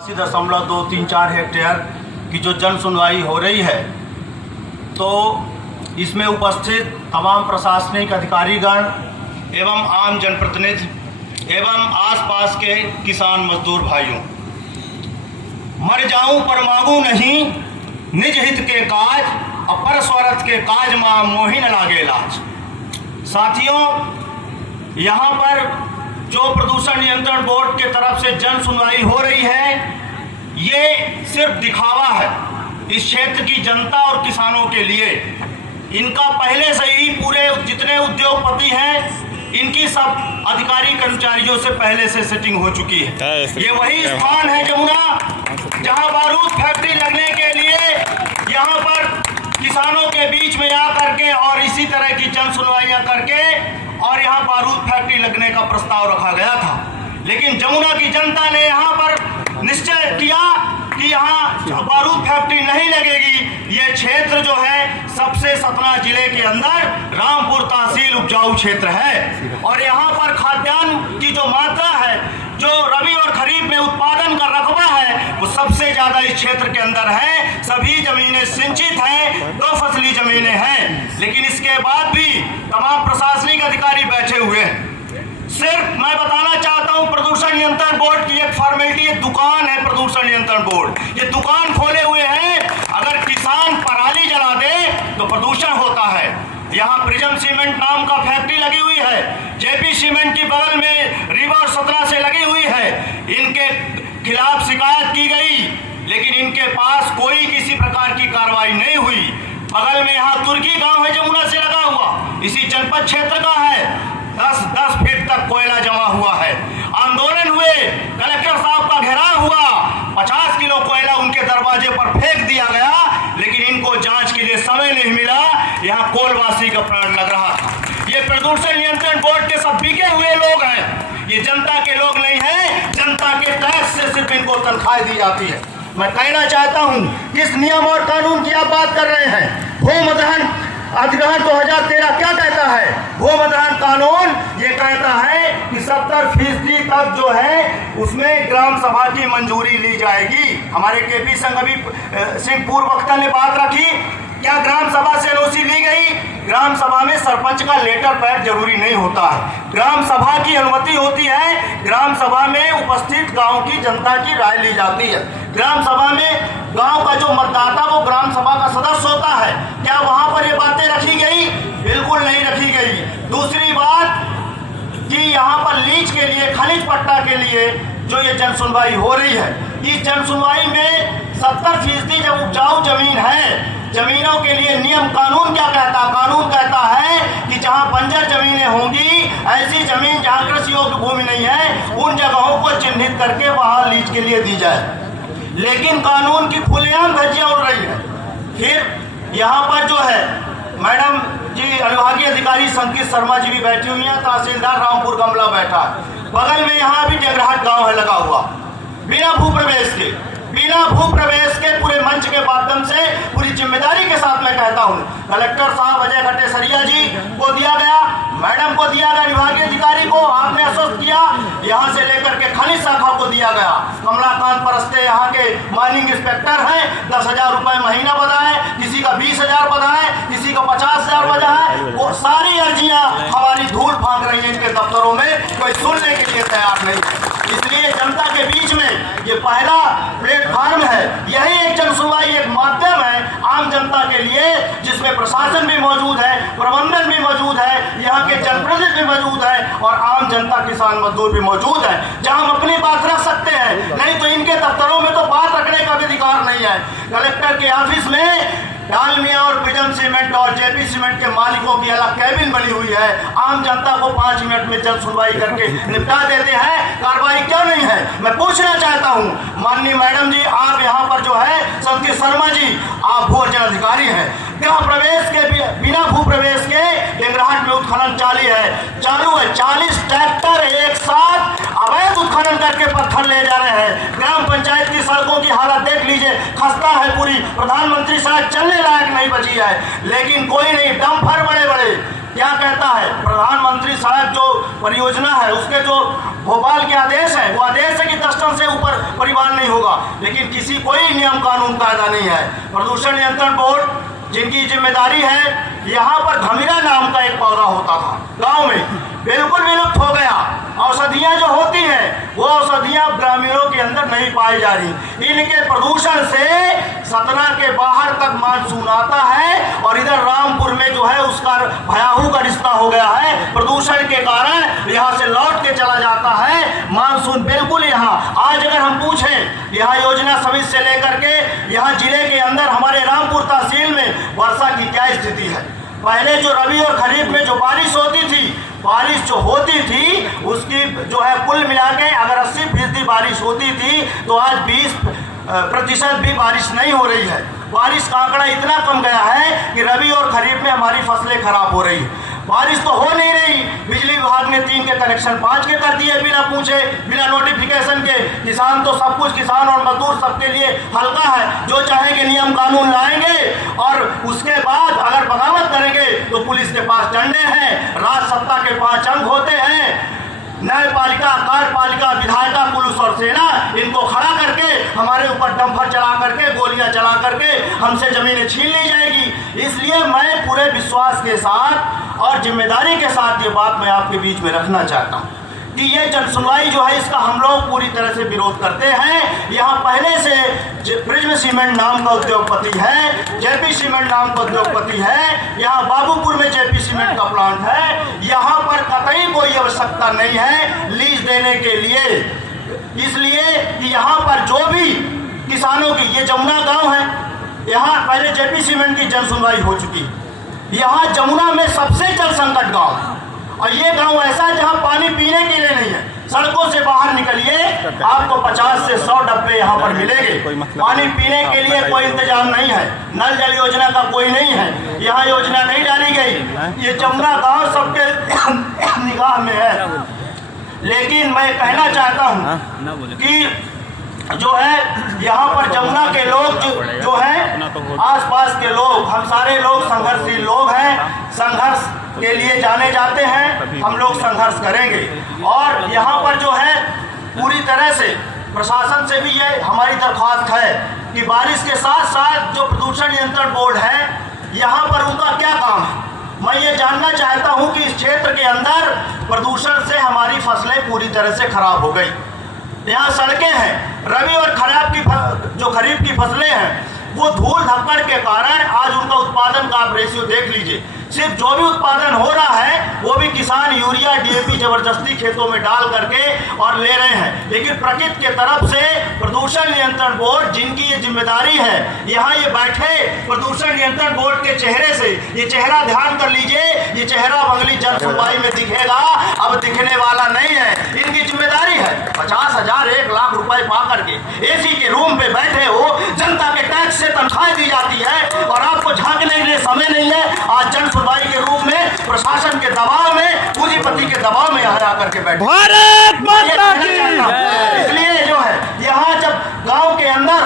.234 hectare की जो जन सुनवाई हो रही है, तो इसमें उपस्थित तमाम प्रशासनिक अधिकारीगण एवं आम जनप्रतिनिधि एवं आसपास के किसान मजदूर भाइयों, मर जाऊं पर मांगू नहीं, निज हित के काज अपर स्वरत के काज मां मोहि न लागे लाज। साथियों, यहाँ पर जो प्रदूषण नियंत्रण बोर्ड के तरफ से जन सुनवाई हो रही है, ये सिर्फ दिखावा है इस क्षेत्र की जनता और किसानों के लिए। इनका पहले से ही पूरे जितने उद्योगपति हैं, इनकी सब अधिकारी कर्मचारियों से पहले से सेटिंग हो चुकी है। ये वही स्थान है जमुना, जहां बारूद फैक्ट्री लगने के लिए यहाँ पर किसानों के बीच में आ करके और इसी तरह की जन सुनवाइयाँ करके और यहाँ बारूद फैक्ट्री लगने का प्रस्ताव रखा गया था। लेकिन जमुना की जनता ने यहाँ पर निश्चय किया कि यहाँ बारूद फैक्ट्री नहीं लगेगी। ये क्षेत्र जो है सबसे सतना जिले के अंदर रामपुर तहसील उपजाऊ क्षेत्र है और यहाँ पर खाद्यान्न की जो मात्रा है, जो रबी और खरीफ में उत्पादन का रकबा है, वो सबसे ज्यादा इस क्षेत्र के अंदर है। सभी जमीनें सिंचित हैं, 2 फसली जमीनें हैं, लेकिन इसके बाद भी तमाम प्रशासनिक अधिकारी बैठे हुए हैं। सिर्फ मैं बताना चाहता हूं, प्रदूषण नियंत्रण बोर्ड की एक फॉर्मेलिटी, एक दुकान है प्रदूषण नियंत्रण बोर्ड, ये दुकान खोले हुए हैं। अगर किसान पराली जला दे तो प्रदूषण होता है। यहाँ प्रिज्म सीमेंट नाम का फैक्ट्री लगी हुई है, जेपी सीमेंट की बगल में रिवर सतना से लगी हुई है। इनके खिलाफ शिकायत की गई, लेकिन इनके पास कोई किसी प्रकार की कार्रवाई नहीं हुई। बगल में यहाँ तुर्की गांव है जमुना से लगा हुआ, इसी जनपद क्षेत्र का है। 10 फीट तक कोयला जमा हुआ है। आंदोलन हुए, कलेक्टर साहब का घेराव हुआ, 50 किलो कोयला उनके दरवाजे पर फेंक दिया गया, लेकिन इनको जांच के लिए समय नहीं मिला। यहाँ कोलवासी का प्राण लग रहा था। ये प्रदूषण नियंत्रण बोर्ड के सब बिके हुए लोग हैं, ये जनता के लोग नहीं हैं। जनता के टैक्स से सिर्फ इनको तनख्वाह दी जाती है। मैं कहना चाहता हूँ, किस नियम और कानून की आप बात कर रहे हैं? भूमि अधिग्रहण अधिग्रहण 2013 क्या कहता है? भूमि अधिग्रहण कानून ये कहता है कि 70% तक जो है उसमें ग्राम सभा की मंजूरी ली जाएगी। हमारे केपी सिंह पूर्व वक्ता ने बात रखी, क्या ग्राम सभा से एनओसी ली गई? ग्राम सभा में सरपंच का लेटर पैड जरूरी नहीं होता है, ग्राम सभा की अनुमति होती है। ग्राम सभा में उपस्थित गांव की जनता की राय ली जाती है। ग्राम सभा में गांव का जो मतदाता वो ग्राम सभा का सदस्य होता है। क्या वहां पर ये बातें रखी गई? बिल्कुल नहीं रखी गई। दूसरी बात कि यहाँ पर लीज के लिए, खनिज पट्टा के लिए जो ये जन सुनवाई हो रही है, इस जन सुनवाई में 70% जब उपजाऊ जमीन है, जमीनों के लिए नियम कानून क्या कहता है? कानून कहता है कि जहां बंजर जमीनें होंगी, ऐसी जमीन जहां कृषि योग्य भूमि नहीं है, उन जगहों को चिन्हित करके वहां लीज के लिए दी जाए। लेकिन कानून की खुलेआम धज्जियां उड़ रही है। फिर यहाँ पर जो है मैडम जी, अनुभागीय अधिकारी संकेत शर्मा जी भी बैठी हुई हैं, तहसीलदार रामपुर कमला बैठा है। बगल में यहाँ भी जगराहट गाँव है लगा हुआ, बिना भू प्रवेश के पूरे मंच के माध्यम से पूरी जिम्मेदारी के साथ मैं कहता हूं, कलेक्टर साहब अजय खट्टेसरिया जी को दिया गया, मैडम को दिया गया, विभागीय अधिकारी को आपने आश्वस्त किया, यहां से लेकर के खनिज शाखा को दिया गया। कमलाकांत परस्ते यहाँ के माइनिंग इंस्पेक्टर हैं, 10,000 रुपए महीना बधाए, किसी का 20,000 बधाए, किसी का 50,000 बधाए। वो सारी अर्जियां हमारी धूल फांक रही है इनके दफ्तरों में, कोई सुनने के लिए तैयार नहीं है। इसलिए जनता के बीच में ये पहला प्लेटफार्म है, यही एक जन सुनवाई एक माध्यम है आम जनता के लिए, जिसमें प्रशासन भी मौजूद है, प्रबंधन भी मौजूद है, यहाँ के जनप्रतिनिधि भी मौजूद है और आम जनता किसान मजदूर भी मौजूद है, जहाँ हम अपनी बात रख सकते हैं। नहीं तो इनके दफ्तरों में तो बात रखने का भी अधिकार नहीं है। कलेक्टर के ऑफिस में डालमिया और प्रिज्म सीमेंट और जेपी सीमेंट के मालिकों की अलग कैबिन बनी हुई है। आम जनता को 5 मिनट में जन सुनवाई करके निपटा देते हैं, कार्रवाई क्यों नहीं है? मैं पूछना चाहता हूं, माननीय मैडम जी, आप यहाँ पर जो है संकेत शर्मा जी, आप भू अर्जन अधिकारी हैं, गृह प्रवेश के बिना भू प्रवेश के जगराहट में उत्खनन चालू है। 40 ट्रैक्टर एक साथ अवैध उत्खनन करके पत्थर ले जा रहे हैं। ग्राम पंचायत की सड़कों की हालत देख लीजिए, खस्ता है पूरी, प्रधानमंत्री सड़क चलने लायक नहीं बची है। लेकिन कोई नहीं, डंपर बड़े बड़े क्या कहता है, प्रधानमंत्री सड़क जो परियोजना है उसके जो भोपाल के आदेश है, वो आदेश है कि 10 टन से ऊपर परिवहन नहीं होगा, लेकिन किसी कोई नियम कानून कायदा नहीं है। प्रदूषण नियंत्रण बोर्ड जिनकी जिम्मेदारी है, यहाँ पर घमीरा नाम का एक पौधा होता था गांव में, बिल्कुल विलुप्त हो गया। औषधियाँ जो होती हैं वो औषधियाँ ग्रामीणों के अंदर नहीं पाई जा रही। इनके प्रदूषण से सतना के बाहर तक मानसून आता है और इधर रामपुर में जो है उसका भयावह का रिश्ता हो गया है। प्रदूषण के कारण यहाँ से लौट के चला जाता है मानसून। बिल्कुल यहाँ आज अगर हम पूछें यहाँ योजना समिति से लेकर के यहाँ जिले के अंदर हमारे रामपुर तहसील में वर्षा की क्या स्थिति है। पहले जो रबी और खरीफ में जो बारिश होती थी, बारिश जो होती थी उसकी जो है कुल मिला के अगर 80% बारिश होती थी तो आज 20% भी बारिश नहीं हो रही है। बारिश का आंकड़ा इतना कम गया है कि रबी और खरीफ में हमारी फसलें खराब हो रही है। बारिश तो हो नहीं रही। बिजली विभाग ने 3 के कनेक्शन 5 के कर दिए बिना पूछे, बिना नोटिफिकेशन के। किसान तो सब कुछ, किसान और मजदूर सबके लिए हल्का है, जो चाहेंगे नियम कानून लाएंगे और उसके बाद अगर बगावत करेंगे तो पुलिस के पास डंडे हैं, राज सत्ता के 5 अंग होते हैं, न्यायपालिका, कार्यपालिका, विधायिका, पुलिस और सेना, इनको खड़ा करके हमारे ऊपर डंपर चला करके, गोलियां चला करके हमसे जमीनें छीन ली जाएगी। इसलिए मैं पूरे विश्वास के साथ और जिम्मेदारी के साथ ये बात मैं आपके बीच में रखना चाहता हूँ कि ये जन सुनवाई जो है इसका हम लोग पूरी तरह से विरोध करते हैं। यहाँ पहले से प्रिज्म सीमेंट नाम का उद्योगपति है, जेपी सीमेंट नाम का उद्योगपति है, यहाँ बाबूपुर में जेपी सीमेंट का प्लांट है। यहाँ पर कतई कोई आवश्यकता नहीं है लीज देने के लिए, इसलिए कि यहाँ पर जो भी किसानों की, ये जमुना गाँव है, यहाँ पहले जेपी सीमेंट की जन सुनवाई हो चुकी। यहाँ जमुना में सबसे जल संकट गाँव है और ये गांव ऐसा है जहां पानी पीने के लिए नहीं है। सड़कों से बाहर निकलिए, आपको 50 से 100 डब्बे यहाँ पर मिलेंगे। पानी पीने के लिए कोई इंतजाम नहीं है, नल जल योजना का कोई नहीं है, यहाँ योजना नहीं डाली गई। ये जमुना गांव सबके निगाह में है। लेकिन मैं कहना चाहता हूँ कि जो है यहाँ पर जमुना के लोग जो है आसपास के लोग, हम सारे लोग संघर्षशील लोग हैं, संघर्ष के लिए जाने जाते हैं, हम लोग संघर्ष करेंगे। और यहाँ पर जो है पूरी तरह से प्रशासन से भी ये हमारी दरख्वास्त है कि बारिश के साथ साथ जो प्रदूषण नियंत्रण बोर्ड है यहाँ पर उनका क्या काम है। मैं ये जानना चाहता हूँ कि इस क्षेत्र के अंदर प्रदूषण से हमारी फसलें पूरी तरह से खराब हो गई। यहाँ सड़कें हैं, रबी और खरीफ की फसलें हैं, वो धूल धक्कड़ के कारण आज उनका उत्पादन का आप रेशियो देख लीजिए। सिर्फ जो भी उत्पादन हो रहा है वो भी किसान यूरिया डीएपी जबरदस्ती खेतों में डाल करके और ले रहे हैं। लेकिन प्रकृति के तरफ से प्रदूषण नियंत्रण बोर्ड जिनकी ये जिम्मेदारी है, यहाँ ये बैठे प्रदूषण नियंत्रण बोर्ड के चेहरे से, ये चेहरा ध्यान कर लीजिए, ये चेहरा अगली जन सुनवाई में दिखेगा, अब दिखने वाला नहीं है। इनकी जिम्मेदारी है 50,000 1 लाख रुपए पा करके एसी के रूम पे बैठे हो, जनता के टैक्स से तनख्वाह दी जाती है और आपको झांकने के लिए समय नहीं है। आज जन सुनवाई के रूप में प्रशासन के दबाव में, पूंजीपति के दबाव में यहाँ आकर के बैठे। भारत माता की। इसलिए जो है यहाँ जब गांव के अंदर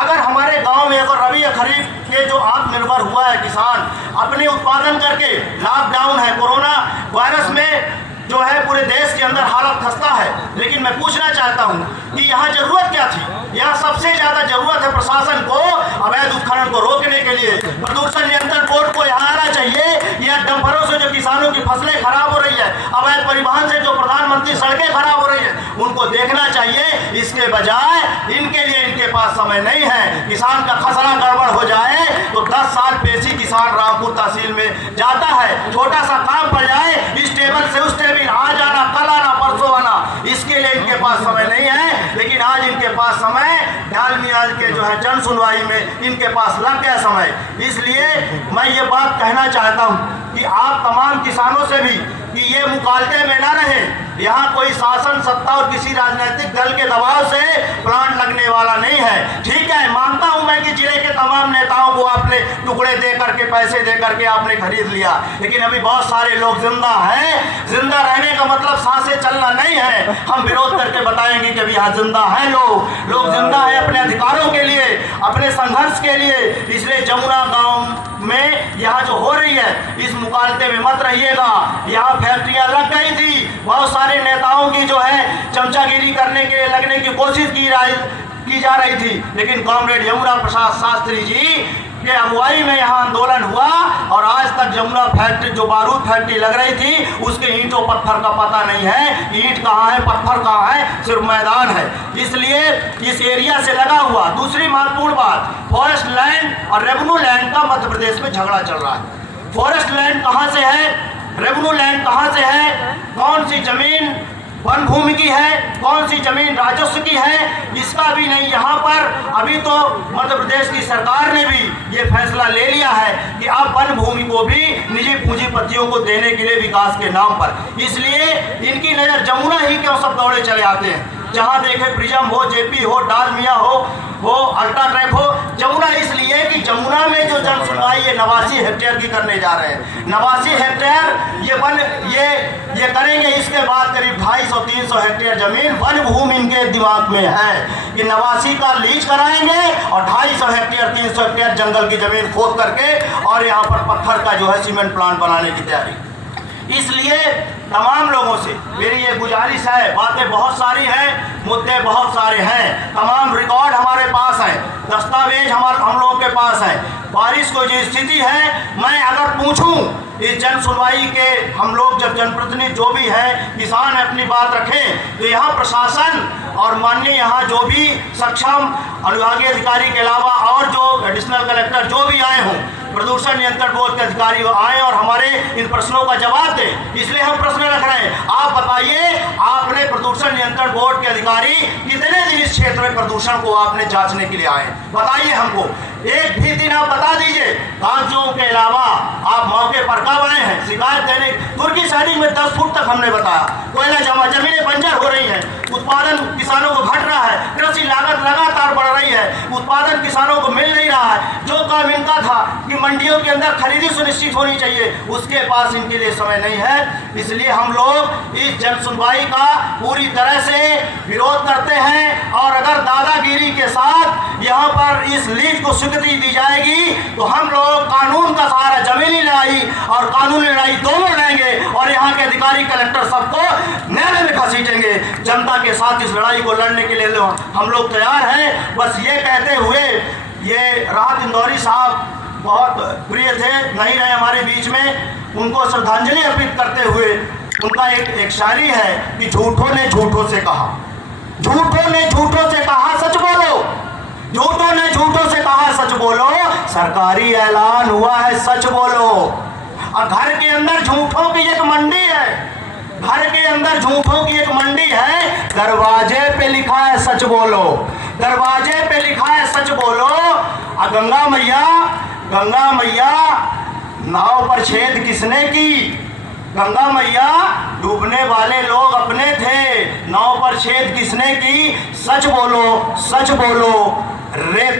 अगर हमारे गांव में अगर रबी या खरीफ के जो आत्मनिर्भर हुआ है किसान अपने उत्पादन करके, लॉकडाउन है, कोरोना वायरस में जो है पूरे देश के अंदर हालत खस्ता है। लेकिन मैं पूछना चाहता हूं कि यहाँ जरूरत क्या थी। यहाँ सबसे ज्यादा जरूरत है प्रशासन को अवैध उत्खनन को रोकने के लिए। प्रदूषण नियंत्रण बोर्ड को यहाँ आना चाहिए। यहाँ डंपरों से जो किसानों की फसलें खराब हो रही है, अवैध परिवहन से जो प्रधानमंत्री सड़कें खराब हो रही है, उनको देखना चाहिए। इसके बजाय इनके लिए इनके पास समय नहीं है। किसान का खसरा गड़बड़ हो जाए तो 10 साल पेशी किसान रामपुर तहसील में जाता है। छोटा सा काम पड़ जाए, इस टेबल से उस टेबल, आज आना, कल आना, परसों आना, इसके लिए इनके पास समय नहीं है। लेकिन आज इनके पास समय ढाल मियाज के जो है जन सुनवाई में इनके पास लग गया समय। इसलिए मैं ये बात कहना चाहता हूँ कि आप तमाम किसानों से भी कि ये मुकालते में ना रहे। यहाँ कोई शासन सत्ता और किसी राजनीतिक दल के दबाव से प्लांट लगने वाला नहीं है। ठीक है, मानता हूँ मैं कि जिले के तमाम नेताओं को आपने टुकड़े दे करके, पैसे दे करके आपने खरीद लिया, लेकिन अभी बहुत सारे लोग जिंदा हैं। जिंदा रहने का मतलब सांसें चलना नहीं है। हम विरोध करके बताएंगे कि अभी यहाँ जिंदा है लोग जिंदा है अपने अधिकारों के लिए, अपने संघर्ष के लिए। इसलिए जमुना गांव में यहाँ जो हो रही है इस मुकालते में मत रहिएगा। यहाँ फैक्ट्रियाँ लग गई थी, बहुत सारे नेताओं की जो है चमचागिरी करने के लिए लगने की कोशिश की जा रही थी, लेकिन कॉमरेड यमुना प्रसाद शास्त्री जी के अगुवाई में यहाँ आंदोलन हुआ और आज तक जमुना फैक्ट्री जो बारूद फैक्ट्री लग रही थी उसके ईंटों पत्थर का पता नहीं है। ईंट कहाँ है, पत्थर कहाँ है, सिर्फ मैदान है। इसलिए इस एरिया से लगा हुआ। दूसरी महत्वपूर्ण बात, फॉरेस्ट लैंड और रेवेन्यू लैंड का मध्य प्रदेश में झगड़ा चल रहा है। फॉरेस्ट लैंड कहाँ से है, रेवेन्यू लैंड कहाँ से है, कौन सी जमीन वन भूमि की है, कौन सी जमीन राजस्व की है, इसका भी नहीं। यहाँ पर अभी तो मध्य प्रदेश की सरकार ने भी ये फैसला ले लिया है कि अब वन भूमि को भी निजी पूंजीपतियों को देने के लिए विकास के नाम पर। इसलिए इनकी नज़र जमुना ही क्यों सब दौड़े चले आते हैं। जहाँ देखे प्रिज्म हो, जेपी हो, डालमिया हो अल्ट्राट्रैक हो, जमुना इसलिए कि जमुना में जो जन सुनवाई ये 89 हेक्टेयर की करने जा रहे हैं। 89 हेक्टेयर ये करेंगे। इसके बाद करीब 250-300 हेक्टेयर जमीन वन भूमि इनके दिमाग में है कि 89 का लीज कराएंगे और 250 हेक्टेयर 300 हेक्टेयर जंगल की जमीन खोद करके और यहाँ पर पत्थर का जो है सीमेंट प्लांट बनाने की तैयारी। इसलिए तमाम लोगों से मेरी ये गुजारिश है, बातें बहुत सारी हैं, मुद्दे बहुत सारे हैं, तमाम रिकॉर्ड हमारे पास हैं, दस्तावेज हम लोगों के पास हैं। बारिश को जो स्थिति है, मैं अगर पूछूं इस जन सुनवाई के हम लोग जब जनप्रतिनिधि जो भी है किसान अपनी बात रखें तो यहाँ प्रशासन और माननीय यहाँ जो भी सक्षम अनुभागीय अधिकारी के अलावा और जो एडिशनल कलेक्टर जो भी आए हों, प्रदूषण नियंत्रण बोर्ड के अधिकारी आए और हमारे इन प्रश्नों का जवाब दें। इसलिए हम प्रश्न रख रहे हैं। आप बताइए, आपने प्रदूषण नियंत्रण बोर्ड के अधिकारी कितने दिन इस क्षेत्र में प्रदूषण को आपने जांचने के लिए आए, बताइए हमको। एक भी दिन आप बता दीजिए। कागजों के अलावा आप मौके पर कब आए हैं शिकायत देने? तुर्की शहरी में 10 फुट तक हमने बताया कोयला जमा, जमीनें बंजर हो रही हैं, उत्पादन किसानों को घट रहा है, कृषि लागत लगातार बढ़ रही है, उत्पादन किसानों को मिल नहीं रहा है। जो काम इनका था कि मंडियों के अंदर खरीदी सुनिश्चित होनी चाहिए, उसके पास इनके लिए समय नहीं है। इसलिए हम लोग इस जन सुनवाई का पूरी तरह से विरोध करते हैं और अगर दादागिरी के साथ यहाँ पर इस लीज को स्वीकृति दी जाएगी तो हम लोग कानून का सहारा, जमीनी लड़ाई और कानूनी लड़ाई दोनों लड़ेंगे और यहाँ के अधिकारी कलेक्टर सबको न्यायालय में घसीटेंगे। जनता के साथ इस लड़ाई को लड़ने के लिए हम लोग तैयार हैं। बस ये कहते हुए, ये राहत इंदौरी साहब बहुत प्रिय थे, नहीं रहे हमारे बीच में, उनको श्रद्धांजलि अर्पित करते हुए उनका एक शायरी है कि झूठों ने झूठों से कहा, झूठों ने झूठों से कहा सच बोलो, झूठों ने झूठों से कहा सच बोलो, सरकारी ऐलान हुआ है सच बोलो। और घर के अंदर झूठों की एक मंडी है, घर के अंदर झूठों की एक मंडी है, दरवाजे पे लिखा है सच बोलो, दरवाजे पे लिखा है सच बोलो। और गंगा मैया नाव पर छेद किसने की? गंगा मैया डूबने वाले लोग अपने थे, नाव पर छेद किसने की? सच बोलो, सच बोलो रे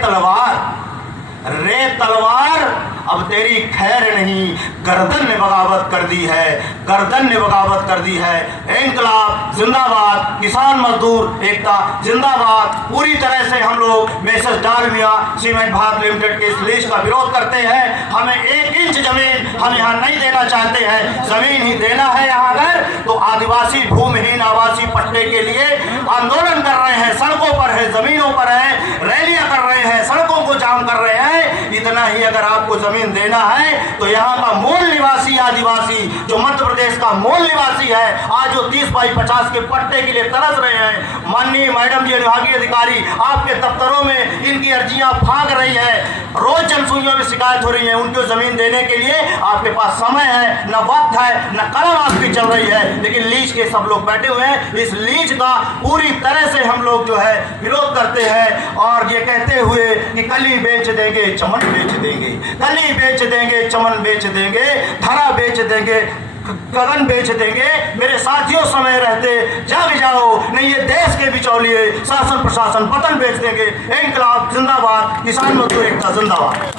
तलवार अब तेरी खैर नहीं, गर्दन ने बगावत कर दी है, गर्दन ने बगावत कर दी है। इंकलाब जिंदाबाद, किसान मजदूर एकता जिंदाबाद। पूरी तरह से हम लोग Messrs Dalmia cement Bharat limited के इस लीज का विरोध करते हैं। हमें 1 इंच जमीन हम यहाँ नहीं देना चाहते हैं, जमीन ही देना है। यहाँ अगर तो आदिवासी भूमिहीन आवासीय पट्टे के लिए आंदोलन कर रहे हैं, सड़कों पर है, जमीनों पर है, रैलियां कर रहे हैं, सड़कों को जाम कर रहे हैं। इतना ही अगर आपको जमीन देना है तो यहाँ का मूल निवासी आदिवासी जो मध्य प्रदेश का मूल निवासी है, आज जो 30 बाई 50 के पट्टे के लिए तरस रहे हैं, माननीय मैडम जी अनुभागीय अधिकारी आपके दफ्तरों में इनकी अर्जियां फांक रही है, रोज जनसुनवाई में शिकायत हो रही है, उनको जमीन देने के लिए आपके पास समय है, न वक्त है, न कलम आपकी चल रही है, लेकिन लीज के सब लोग बैठे हुए हैं। इस लीज का पूरी तरह से हम लोग जो है विरोध करते हैं और ये कहते हुए कि कली बेच देंगे, चमन बेच देंगे, कली बेच देंगे, चमन बेच देंगे, धरा बेच देंगे, गगन बेच देंगे। मेरे साथियों, समय रहते जाग जाओ, नहीं ये देश के बिचौलिए शासन प्रशासन पतन बेच देंगे। इंकलाब जिंदाबाद, किसान मजदूर एकता जिंदाबाद।